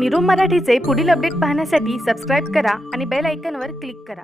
निरोम मराठीचे पुढील अपडेट पाहण्यासाठी सबस्क्राईब करा आणि बेल आयकनवर क्लिक करा.